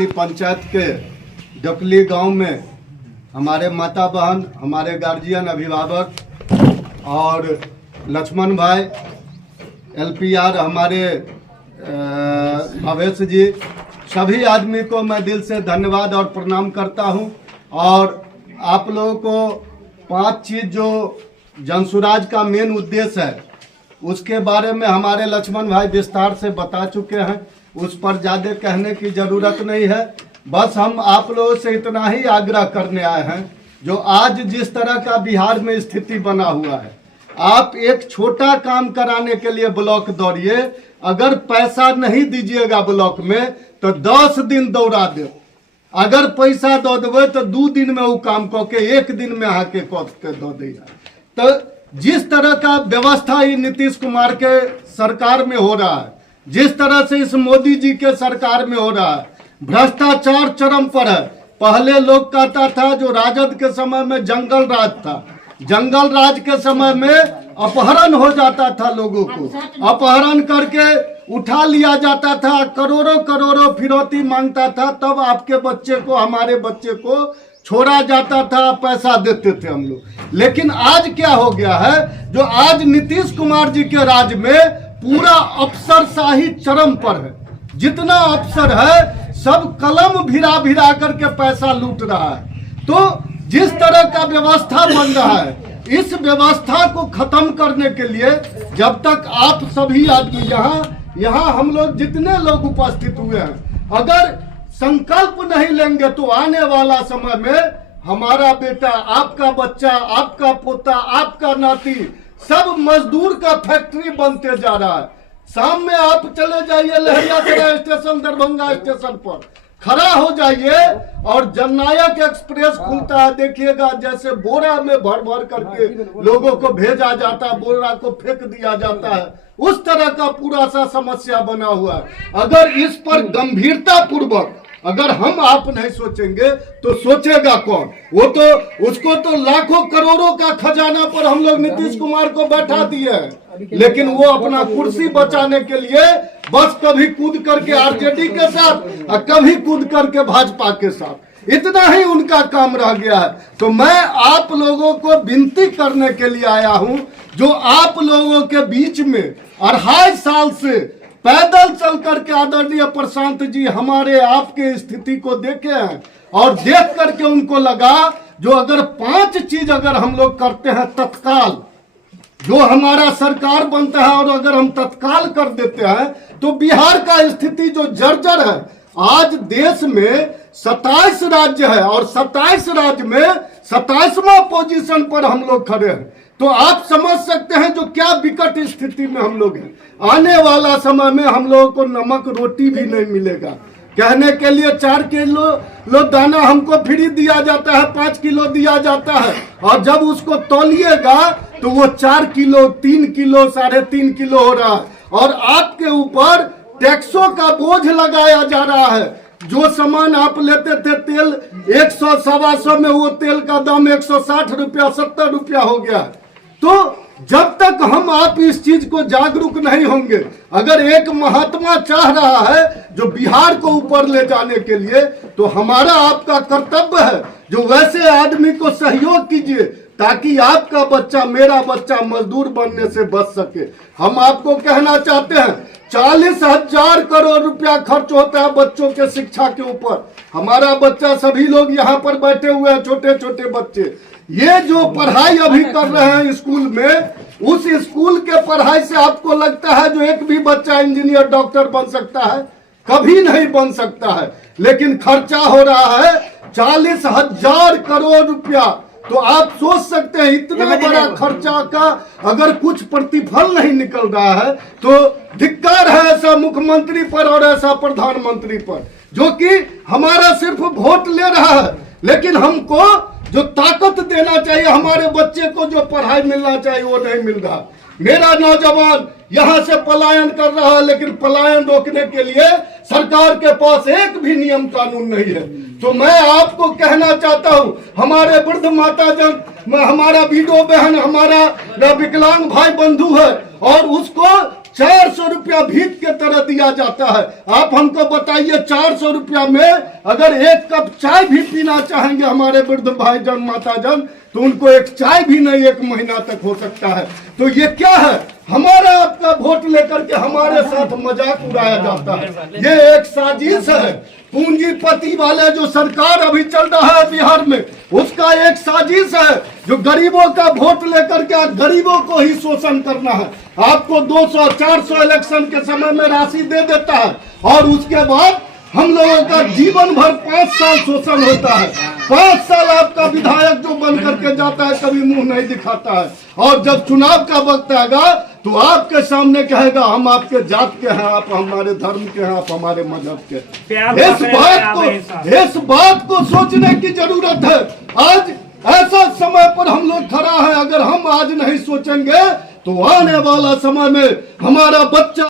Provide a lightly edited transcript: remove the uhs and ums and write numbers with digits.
डकली पंचायत के डकली गांव में हमारे माता बहन, हमारे गार्जियन, अभिभावक और लक्ष्मण भाई, LPR हमारे भवेश जी, सभी आदमी को मैं दिल से धन्यवाद और प्रणाम करता हूं। और आप लोगों को 5 चीज़ जो जनसुराज का मेन उद्देश्य है उसके बारे में हमारे लक्ष्मण भाई विस्तार से बता चुके हैं, उस पर ज़्यादा कहने की ज़रूरत नहीं है। बस हम आप लोगों से इतना ही आग्रह करने आए हैं, जो आज जिस तरह का बिहार में स्थिति बना हुआ है, आप एक छोटा काम कराने के लिए ब्लॉक दौड़िए, अगर पैसा नहीं दीजिएगा ब्लॉक में तो 10 दिन दौड़ा दे, अगर पैसा दो देवे तो 2 दिन में वो काम कह के 1 दिन में आके दो देगा। तो जिस तरह का व्यवस्था ये नीतीश कुमार के सरकार में हो रहा है, जिस तरह से इस मोदी जी के सरकार में हो रहा है, भ्रष्टाचार चरम पर है। पहले लोग कहता था जो राजद के समय में जंगल राज था, जंगल राज के समय में अपहरण हो जाता था, लोगों को अपहरण करके उठा लिया जाता था, करोड़ों करोड़ों फिरौती मांगता था, तब आपके बच्चे को, हमारे बच्चे को छोड़ा जाता था, पैसा देते थे हम लोग। लेकिन आज क्या हो गया है, जो आज नीतीश कुमार जी के राज में पूरा अफसरशाही चरम पर है, जितना अफसर है सब कलम भिरा भिरा करके पैसा लूट रहा है। तो जिस तरह का व्यवस्था बन रहा है, इस व्यवस्था को खत्म करने के लिए जब तक आप सभी आदमी यहाँ हम लोग जितने लोग उपस्थित हुए हैं, अगर संकल्प नहीं लेंगे तो आने वाला समय में हमारा बेटा, आपका बच्चा, आपका पोता, आपका नाती सब मजदूर का फैक्ट्री बनते जा रहा है। शाम में आप चले जाइए लहरियासराय स्टेशन, दरभंगा स्टेशन पर खड़ा हो जाइए और जननायक एक्सप्रेस खुलता है, देखिएगा जैसे बोरा में भर भर करके लोगों को भेजा जाता है, बोरा को फेंक दिया जाता है, उस तरह का पूरा सा समस्या बना हुआ है। अगर इस पर गंभीरता पूर्वक अगर हम आप नहीं सोचेंगे तो सोचेगा कौन? वो तो उसको तो लाखों करोड़ों का खजाना पर हम लोग नीतीश कुमार को बैठा दिए हैं, लेकिन वो अपना कुर्सी बचाने के लिए बस कभी कूद करके आरजेडी के साथ और कभी कूद करके भाजपा के साथ, इतना ही उनका काम रह गया है। तो मैं आप लोगों को विनती करने के लिए आया हूं, जो आप लोगों के बीच में 2.5 साल से पैदल चल करके आदरणीय प्रशांत जी हमारे आपके स्थिति को देखे हैं, और देख करके उनको लगा जो अगर 5 चीज अगर हम लोग करते हैं तत्काल, जो हमारा सरकार बनता है और अगर हम तत्काल कर देते हैं तो बिहार का स्थिति जो जर्जर है, आज देश में 27 राज्य है और 27 राज्य में 27वां पोजीशन पर हम लोग खड़े हैं। तो आप समझ सकते हैं जो क्या विकट स्थिति में हम लोग हैं। आने वाला समय में हम लोगों को नमक रोटी भी नहीं मिलेगा। कहने के लिए 4 किलो दाना हमको फ्री दिया जाता है, 5 किलो दिया जाता है, और जब उसको तौलिएगा तो वो 4 किलो, 3 किलो, 3.5 किलो हो रहा है, और आपके ऊपर टैक्सों का बोझ लगाया जा रहा है। जो सामान आप लेते थे तेल 100 सवा 100 में, वो तेल का दाम 160 रुपया, 70 रुपया हो गया। तो जब तक हम आप इस चीज को जागरूक नहीं होंगे, अगर एक महात्मा चाह रहा है जो बिहार को ऊपर ले जाने के लिए, तो हमारा आपका कर्तव्य है जो वैसे आदमी को सहयोग कीजिए ताकि आपका बच्चा, मेरा बच्चा मजदूर बनने से बच सके। हम आपको कहना चाहते हैं 40,000 करोड़ रुपया खर्च होता है बच्चों के शिक्षा के ऊपर। हमारा बच्चा, सभी लोग यहाँ पर बैठे हुए हैं, छोटे छोटे बच्चे, ये जो पढ़ाई अभी कर रहे हैं स्कूल में, उस स्कूल के पढ़ाई से आपको लगता है जो एक भी बच्चा इंजीनियर, डॉक्टर बन सकता है? कभी नहीं बन सकता है। लेकिन खर्चा हो रहा है 40,000 करोड़ रुपया। तो आप सोच सकते हैं इतना बड़ा खर्चा का अगर कुछ प्रतिफल नहीं निकल रहा है तो धिक्कार है ऐसा मुख्यमंत्री पर और ऐसा प्रधानमंत्री पर, जो कि हमारा सिर्फ वोट ले रहा है, लेकिन हमको जो ताकत देना चाहिए, हमारे बच्चे को जो पढ़ाई मिलना चाहिए वो नहीं मिल रहा। मेरा नौजवान यहाँ से पलायन कर रहा है, लेकिन पलायन रोकने के लिए सरकार के पास एक भी नियम कानून नहीं है। तो मैं आपको कहना चाहता हूँ, हमारे वृद्ध माता जन, हमारा विडो बहन, हमारा विकलांग भाई बंधु है, और उसको 400 रुपया भीख के तरह दिया जाता है। आप हमको बताइए 400 रुपया में अगर एक कप चाय भी पीना चाहेंगे हमारे वृद्ध भाई जन माता जन, तो उनको एक चाय भी नहीं 1 महीना तक हो सकता है। तो ये क्या है? हमारा आपका वोट लेकर के हमारे साथ मजाक उड़ाया जाता है। ये एक साजिश है। पूंजीपति वाले जो सरकार अभी चल रहा है बिहार में, उसका एक साजिश है जो गरीबों का वोट लेकर के गरीबों को ही शोषण करना है। आपको 200-400 इलेक्शन के समय में राशि दे देता है और उसके बाद हम लोगों का जीवन भर 5 साल शोषण होता है। 5 साल आपका विधायक जो बन करके जाता है कभी मुंह नहीं दिखाता है, और जब चुनाव का वक्त आएगा तो आपके सामने कहेगा हम आपके जात के हैं, आप हमारे धर्म के हैं, आप हमारे मजहब के हैं। इस बात को सोचने की जरूरत है। आज ऐसा समय पर हम लोग खड़ा है, अगर हम आज नहीं सोचेंगे तो आने वाला समय में हमारा बच्चा